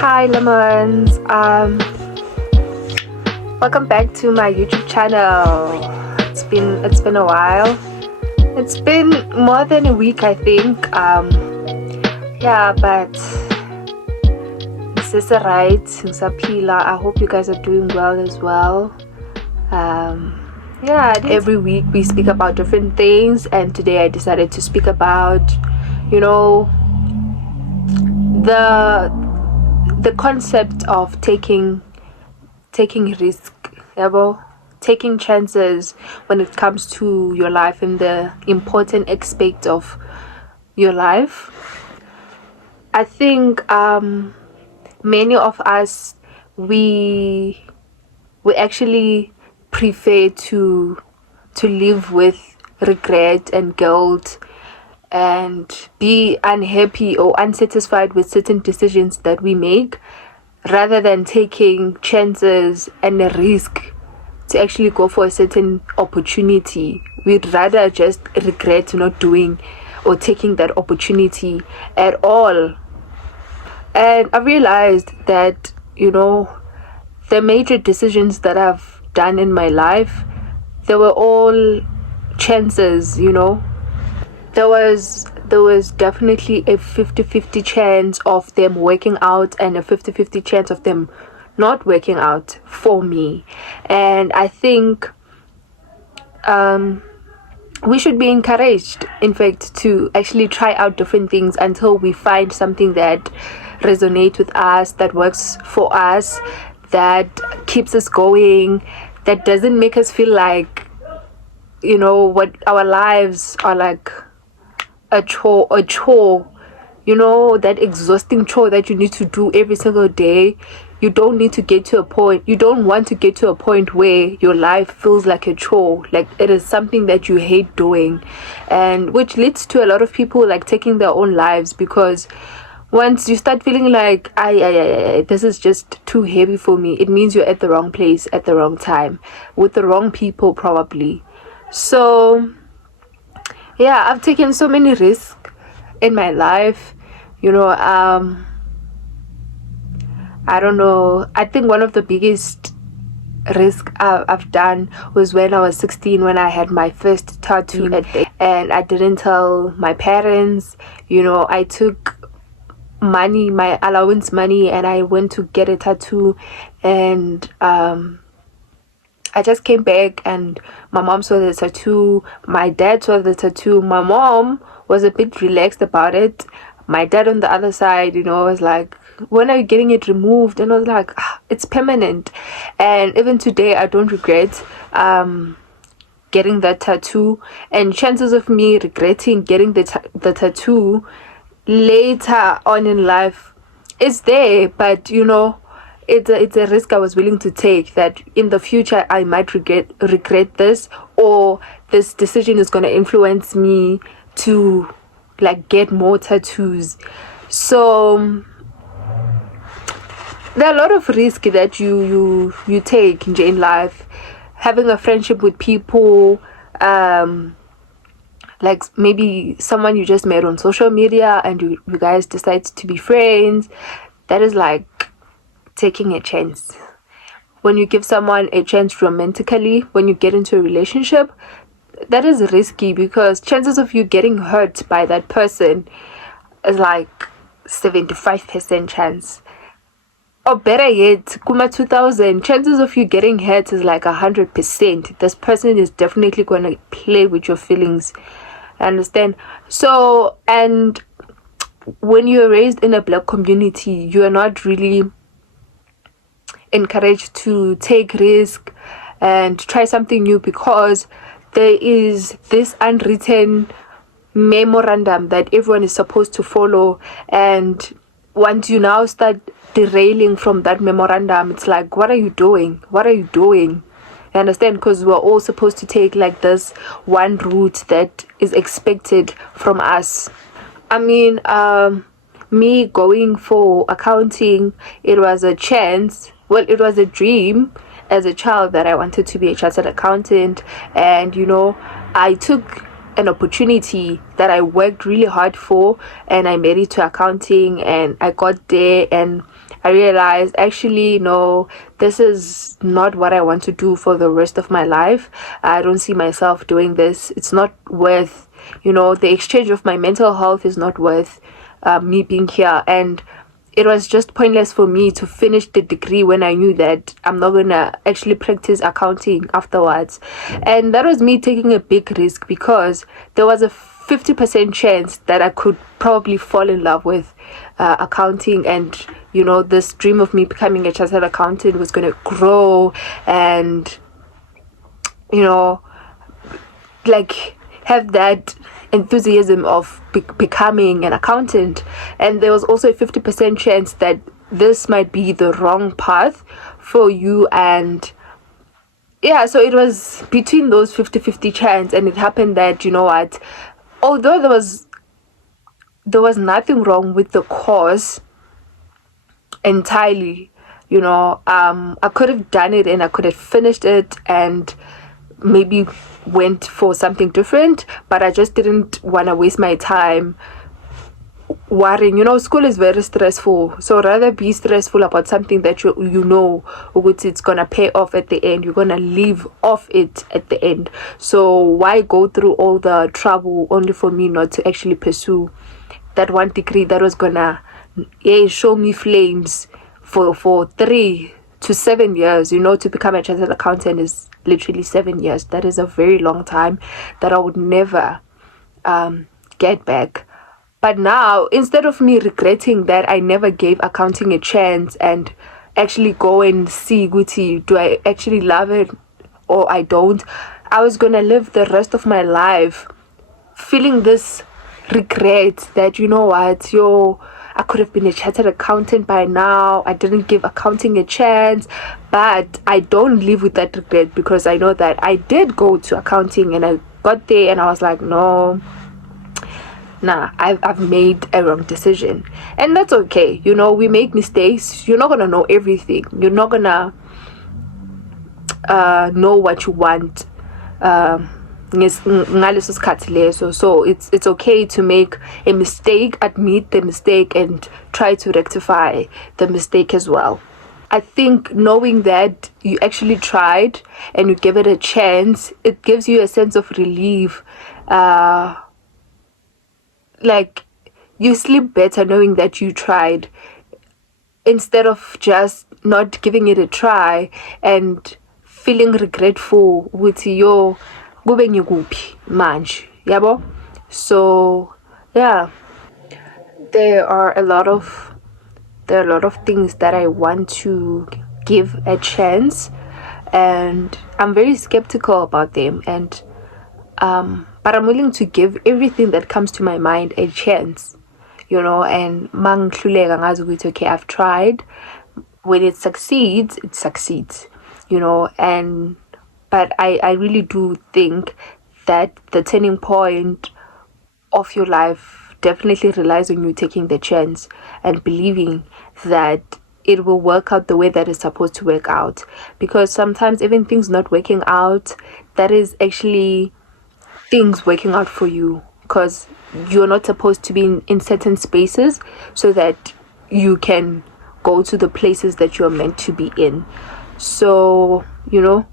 Hi lemons, welcome back to my YouTube channel. It's been a while. It's been more than a week, I think. Yeah, but this is alright. I hope you guys are doing well as well. Yeah, every week we speak about different things, and today I decided to speak about, the concept of taking risk, taking chances when it comes to your life and the important aspect of your life. I think many of us, we actually prefer to live with regret and guilt and be unhappy or unsatisfied with certain decisions that we make, rather than taking chances and a risk to actually go for a certain opportunity. We'd rather just regret not doing or taking that opportunity at all. And I realized that, the major decisions that I've done in my life, they were all chances. There was definitely a 50-50 chance of them working out and a 50-50 chance of them not working out for me. And I think we should be encouraged, in fact, to actually try out different things until we find something that resonates with us, that works for us, that keeps us going, that doesn't make us feel like, what our lives are like a chore, that exhausting chore that you need to do every single day. You don't want to get to a point where your life feels like a chore, like it is something that you hate doing, and which leads to a lot of people like taking their own lives, because once you start feeling like this is just too heavy for me, it means you're at the wrong place at the wrong time with the wrong people, probably. So yeah, I've taken so many risks in my life. I don't know. I think one of the biggest risk I've done was when I was 16, when I had my first tattoo and I didn't tell my parents. I took money, my allowance money, and I went to get a tattoo, and I just came back and my mom saw the tattoo, my dad saw the tattoo. My mom was a bit relaxed about it. My dad on the other side, was like, when are you getting it removed? And I was like, it's permanent. And even today, I don't regret getting that tattoo. And chances of me regretting getting the tattoo later on in life is there, but it's a risk I was willing to take, that in the future I might regret this, or this decision is going to influence me to like get more tattoos. So there are a lot of risk that you take in life. Having a friendship with people, like maybe someone you just met on social media and you guys decide to be friends, that is like taking a chance. When you give someone a chance romantically, when you get into a relationship, that is risky, because chances of you getting hurt by that person is like 75% chance. Or better yet, Kuma 2000, chances of you getting hurt is like 100%. This person is definitely going to play with your feelings. Understand? So, and when you're raised in a black community, you are not really encouraged to take risk and try something new, because there is this unwritten memorandum that everyone is supposed to follow, and once you now start derailing from that memorandum, it's like, what are you doing? You understand? Because we're all supposed to take like this one route that is expected from us. I mean, me going for accounting, it was a chance. Well, it was a dream as a child that I wanted to be a chartered accountant, and I took an opportunity that I worked really hard for, and I made it to accounting, and I got there, and I realized, actually, no, this is not what I want to do for the rest of my life. I don't see myself doing this. It's not worth, the exchange of my mental health is not worth me being here. And it was just pointless for me to finish the degree when I knew that I'm not gonna actually practice accounting afterwards. And that was me taking a big risk, because there was a 50% chance that I could probably fall in love with accounting, and this dream of me becoming a chartered accountant was going to grow, and like have that enthusiasm of becoming an accountant. And there was also a 50% chance that this might be the wrong path for you. And yeah, so it was between those 50-50 chance, and it happened that, although there was nothing wrong with the course entirely, I could have done it, and I could have finished it, and maybe went for something different, but I just didn't want to waste my time worrying. School is very stressful, so rather be stressful about something that which it's gonna pay off at the end. You're gonna live off it at the end. So why go through all the trouble only for me not to actually pursue that one degree that was gonna show me flames for 3 to 7 years? To become a chartered accountant is literally 7 years. That is a very long time that I would never get back. But now, instead of me regretting that I never gave accounting a chance and actually go and see, Guti, do I actually love it or I don't, I was gonna live the rest of my life feeling this regret that, I could have been a chartered accountant by now. I didn't give accounting a chance. But I don't live with that regret, because I know that I did go to accounting, and I got there and I was like, no, I've made a wrong decision. And that's okay. We make mistakes. You're not gonna know everything. You're not gonna know what you want ngaleso sikhathi leso. So it's okay to make a mistake, admit the mistake, and try to rectify the mistake as well. I think knowing that you actually tried and you gave it a chance, it gives you a sense of relief. Like, you sleep better knowing that you tried, instead of just not giving it a try and feeling regretful with your kube ngikuphi manje, yabo. So yeah, there are a lot of things that I want to give a chance, and I'm very skeptical about them, and but I'm willing to give everything that comes to my mind a chance, and mangihluleka ngazi ukuthi, okay, I've tried. When it succeeds, it succeeds, and but I really do think that the turning point of your life definitely relies on you taking the chance and believing that it will work out the way that it's supposed to work out. Because sometimes even things not working out, that is actually things working out for you, because you're not supposed to be in certain spaces so that you can go to the places that you're meant to be in. So,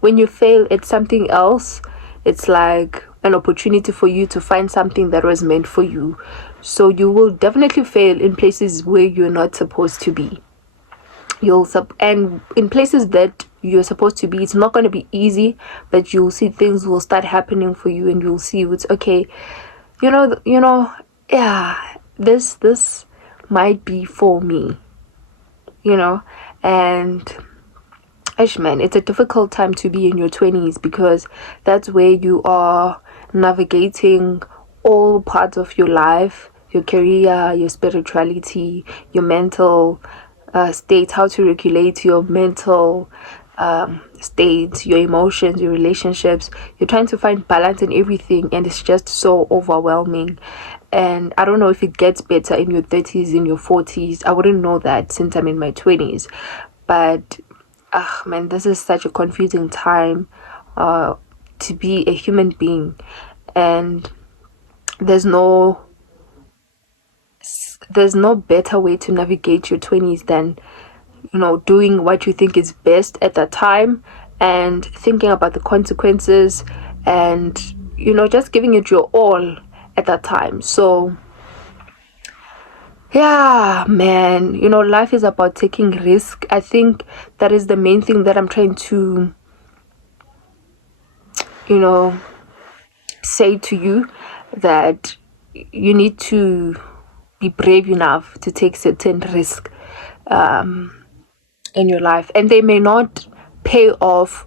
when you fail at something else, it's like an opportunity for you to find something that was meant for you. So you will definitely fail in places where you're not supposed to be. And in places that you're supposed to be, it's not going to be easy, but you'll see things will start happening for you, and you'll see it's okay. This might be for me, and man, it's a difficult time to be in your 20s, because that's where you are navigating all parts of your life, your career, your spirituality, your mental state, how to regulate your mental state, your emotions, your relationships. You're trying to find balance in everything, and it's just so overwhelming. And I don't know if it gets better in your 30s, in your 40s. I wouldn't know that since I'm in my 20s. But man, this is such a confusing time to be a human being. And there's no better way to navigate your 20s than, doing what you think is best at that time and thinking about the consequences and, just giving it your all at that time. So, yeah, man, life is about taking risk. I think that is the main thing that I'm trying to, say to you, that you need to be brave enough to take certain risk in your life, and they may not pay off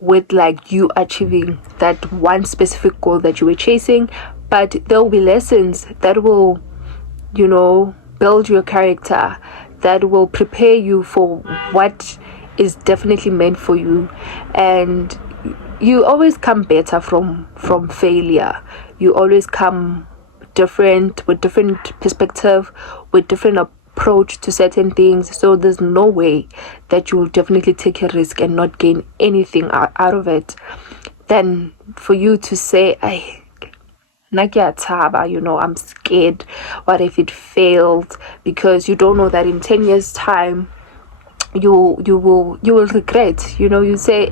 with like you achieving that one specific goal that you were chasing, but there will be lessons that will, build your character, that will prepare you for what is definitely meant for you. And you always come better from failure. You always come different, with different perspective, with different approach to certain things. So there's no way that you will definitely take a risk and not gain anything out of it. Then for you to say, I'm scared, what if it failed? Because you don't know that in 10 years time you will regret. You say,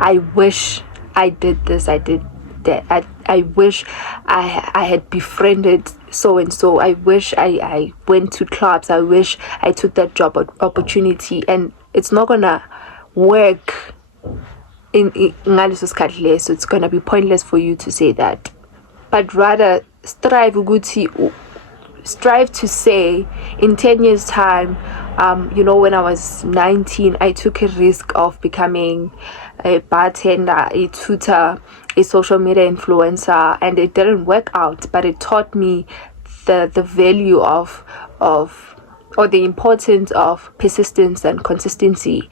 I wish I did this, I did that, I wish I had befriended so and so, I wish I went to clubs, I wish I took that job opportunity. And it's not gonna work in ngaleso sikhathi leso. It's gonna be pointless for you to say that, but rather strive to say in 10 years time, when I was 19, I took a risk of becoming a bartender, a tutor, a social media influencer, and it didn't work out, but it taught me the value of or the importance of persistence and consistency.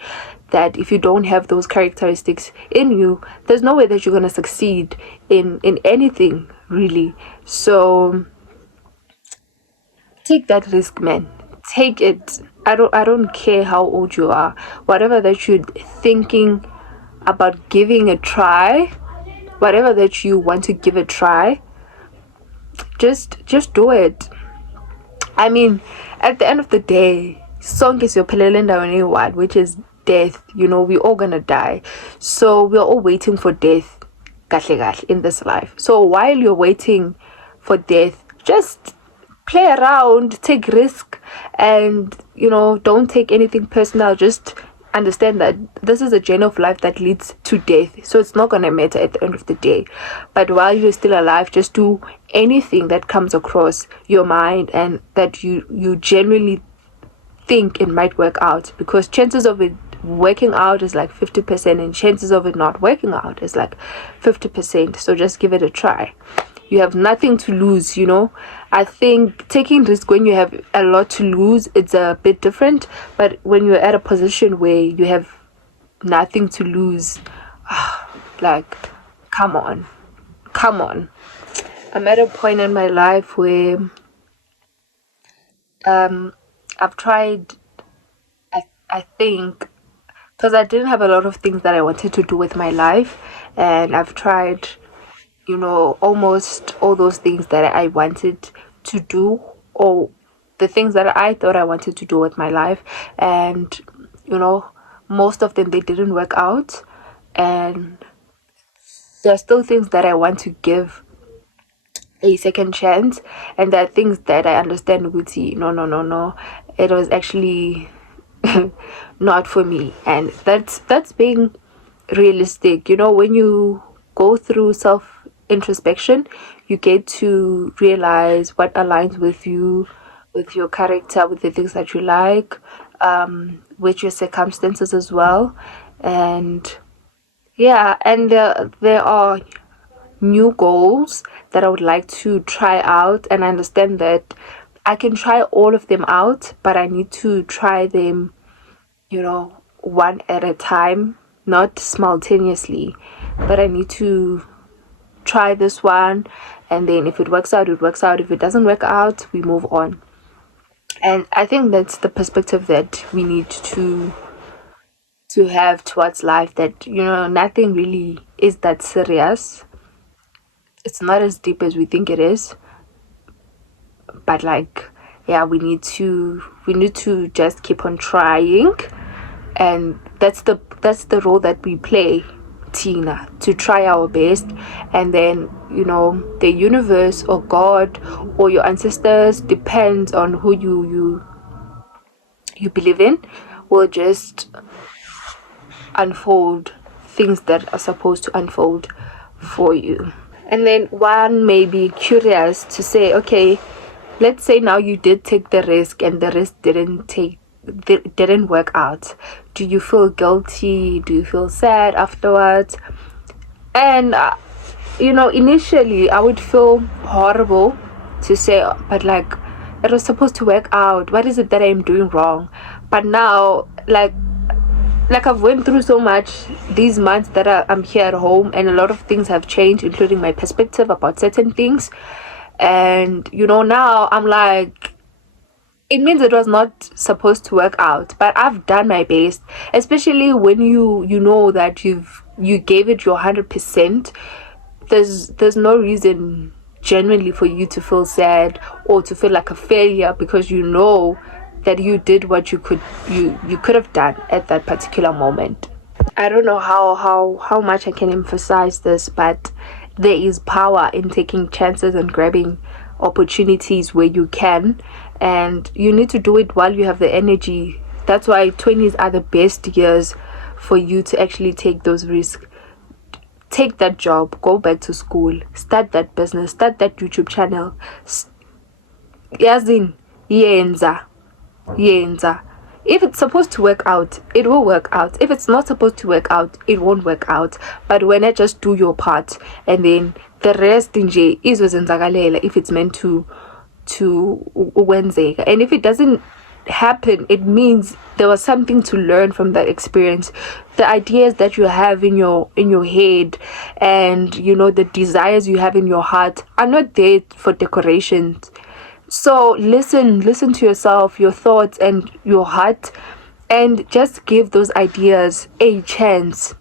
That if you don't have those characteristics in you, there's no way that you're going to succeed in anything, really. So take that risk, man. Take it. I don't care how old you are. Whatever that you're thinking about giving a try, whatever that you want to give a try, just do it. I mean, at the end of the day, song is your one, which is death. We're all gonna die. So we're all waiting for death in this life. So while you're waiting for death, just play around, take risk, and don't take anything personal. Just understand that this is a journey of life that leads to death, so it's not gonna matter at the end of the day. But while you're still alive, just do anything that comes across your mind and that you genuinely think it might work out, because chances of it working out is like 50% and chances of it not working out is like 50%. So just give it a try. You have nothing to lose. I think taking risk when you have a lot to lose, it's a bit different, but when you're at a position where you have nothing to lose, like, come on. I'm at a point in my life where I've tried, I think, because I didn't have a lot of things that I wanted to do with my life, and I've tried, almost all those things that I wanted to do, or the things that I thought I wanted to do with my life, and most of them, they didn't work out, and there are still things that I want to give a second chance, and there are things that I understand Uguti, no, it was actually not for me. And that's being realistic. When you go through self introspection, you get to realize what aligns with you, with your character, with the things that you like, with your circumstances as well. And yeah, and there are new goals that I would like to try out, and I understand that I can try all of them out, but I need to try them, one at a time, not simultaneously, but I need to try this one, and then if it works out, it works out. If it doesn't work out, we move on. And I think that's the perspective that we need to have towards life, that nothing really is that serious. it's not as deep as we think it is, but like, yeah, we need to just keep on trying, and that's the role that we play, Tina, to try our best. And then, you know, the universe or God or your ancestors, depends on who you believe in, will just unfold things that are supposed to unfold for you. And then one may be curious to say, okay, let's say now you did take the risk and the risk didn't work out. Do you feel guilty? Do you feel sad afterwards? And you know, initially I would feel horrible to say, but like, it was supposed to work out. What is it that I'm doing wrong? But now, like I've went through so much these months that I'm here at home, and a lot of things have changed, including my perspective about certain things. And you know, now I'm like, it means it was not supposed to work out, but I've done my best. Especially when you know that you gave it your 100%. There's no reason genuinely for you to feel sad or to feel like a failure, because you know that you did what you could have done at that particular moment. I don't know how much I can emphasize this, but there is power in taking chances and grabbing opportunities where you can, and you need to do it while you have the energy. That's why 20s are the best years for you to actually take those risks. Take that job, go back to school, start that business, start that YouTube channel. Yazin, yenza. If it's supposed to work out, it will work out. If it's not supposed to work out, it won't work out. But when I just do your part, and then the rest nje izozenzakalela if it's meant to ukwenzeka. And if it doesn't happen, it means there was something to learn from that experience. The ideas that you have in your head, and you know, the desires you have in your heart are not there for decorations. So listen to yourself, your thoughts and your heart, and just give those ideas a chance.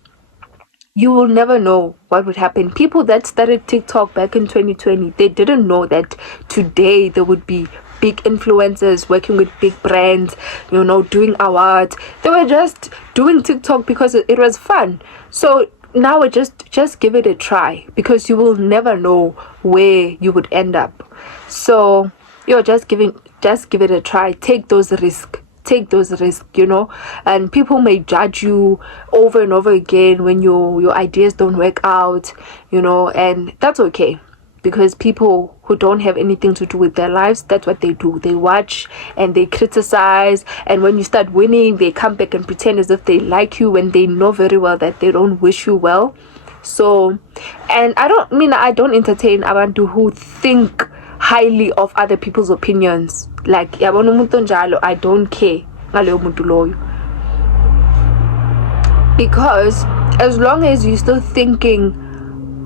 You will never know what would happen. People that started TikTok back in 2020, they didn't know that today there would be big influencers working with big brands, you know, doing awards. They were just doing TikTok because it was fun. So now just give it a try, because you will never know where you would end up. So just give it a try. Take those risks, you know. And people may judge you over and over again when your ideas don't work out, you know, and that's okay, because people who don't have anything to do with their lives, that's what they do. They watch and they criticize, and when you start winning, they come back and pretend as if they like you when they know very well that they don't wish you well. So, and I don't entertain abantu who think highly of other people's opinions. Like, yabona umuntu njalo, I don't care ngaloyo muntu loyo, because as long as you're still thinking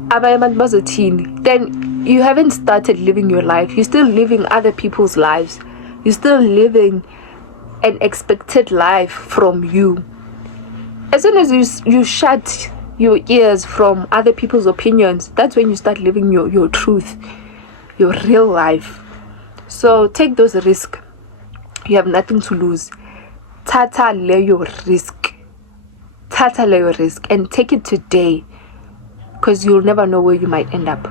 abanye abantu bazothini, then you haven't started living your life. You're still living other people's lives. You're still living an expected life from you. As soon as you shut your ears from other people's opinions, that's when you start living your truth, your real life. So take those risks. You have nothing to lose. Tata leyo risk and take it today, because you'll never know where you might end up.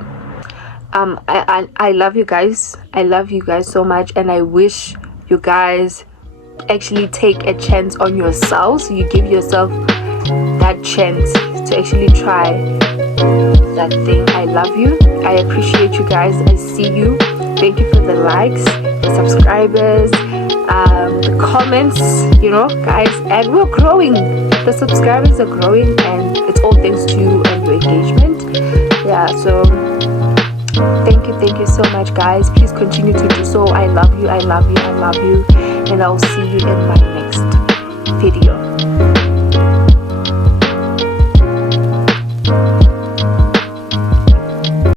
I love you guys. I love you guys so much, and I wish you guys actually take a chance on yourselves. You give yourself that chance to actually try that thing. I love you. I appreciate you guys. I see you. Thank you for the likes, the subscribers, the comments, you know, guys. And we're growing. The subscribers are growing, and it's all thanks to you and your engagement. Yeah, so thank you so much, guys. Please continue to do so. I love you, and I'll see you in my next video.